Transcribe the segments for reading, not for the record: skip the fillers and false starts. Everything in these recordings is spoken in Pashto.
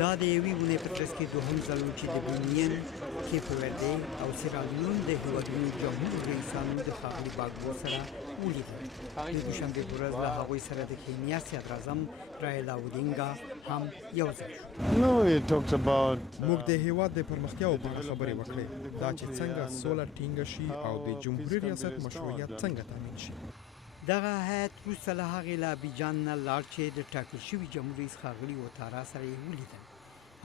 دا د یوې ونې په ترڅ کې دوهم ځل و چې د بنین، کیپ وردې او سیرالیون د هیوادونو جمهور رئیسانو د ښاغلي باګبو سره ولیدل. د دوشنبې په ورځ له هغوی سره د کینیا صدراعظم رایلا اودینګا هم یو ځای شو. موږ د هیواد د پرمختیاو په اړه خبرې وکړې، دا چې څنګه سوله ټینګه شي او د جمهوري ریاست مشروعیت څنګه تامین شي. دغه هیات وروسته له هغې له ابیجان نه لاړ چې د ټاکل شوي جمهور رئیس ښاغلي اوتارا سره یې ولیدل.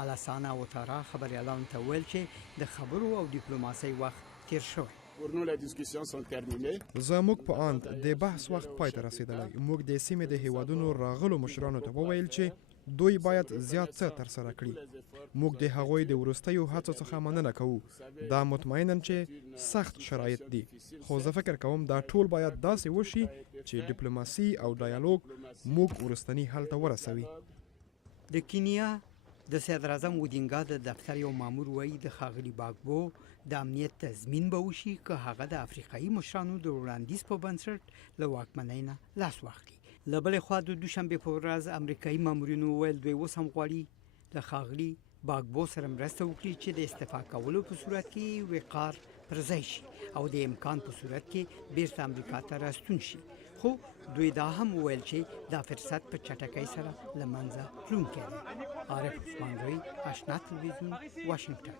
الاسانا اوتارا خبریالانو ته وویل چې د خبرو او ډیپلوماسۍ وخت تیر شوی. زموږ په اند د بحث وخت پای ته رسیدلی. موږ د سیمې د هیوادونو راغلو مشرانو ته وویل چې دوی باید زیات څه ترسره کړي. موږ د هغوی د وروستیو هڅو څخه مننه کوو. دا مطمئناً چې سخت شرایط دي، خو زه فکر کوم دا ټول باید داسې وشي چې ډیپلوماسي او ډایالوګ موږ وروستني حل ته ورسوي. د کینیا د صدراعظم اودینګا د دفتر یو مامور وایي د ښاغلي باګبو د امنیت تضمین به وشي که هغه د افریقایي مشرانو د وړاندیز په بنسټ له واکمنۍ نه لاس واخلي. له بلې خوا د دوشنبې په ورځ امریکایي مامورینو وویل دوی اوس هم غواړي له ښاغلي باګبو سره مرسته وکړي چې د استعفا کولو په صورت کې وقار پر ځای شي او د امکان په صورت کې بیرته امریکا ته راستون شي. خو دوی دا هم وویل چې دا فرصت په چټکۍ سره له منځه تلونکی دی. عارف عثمان روی، آشنا تلویزیون، واشنگتن.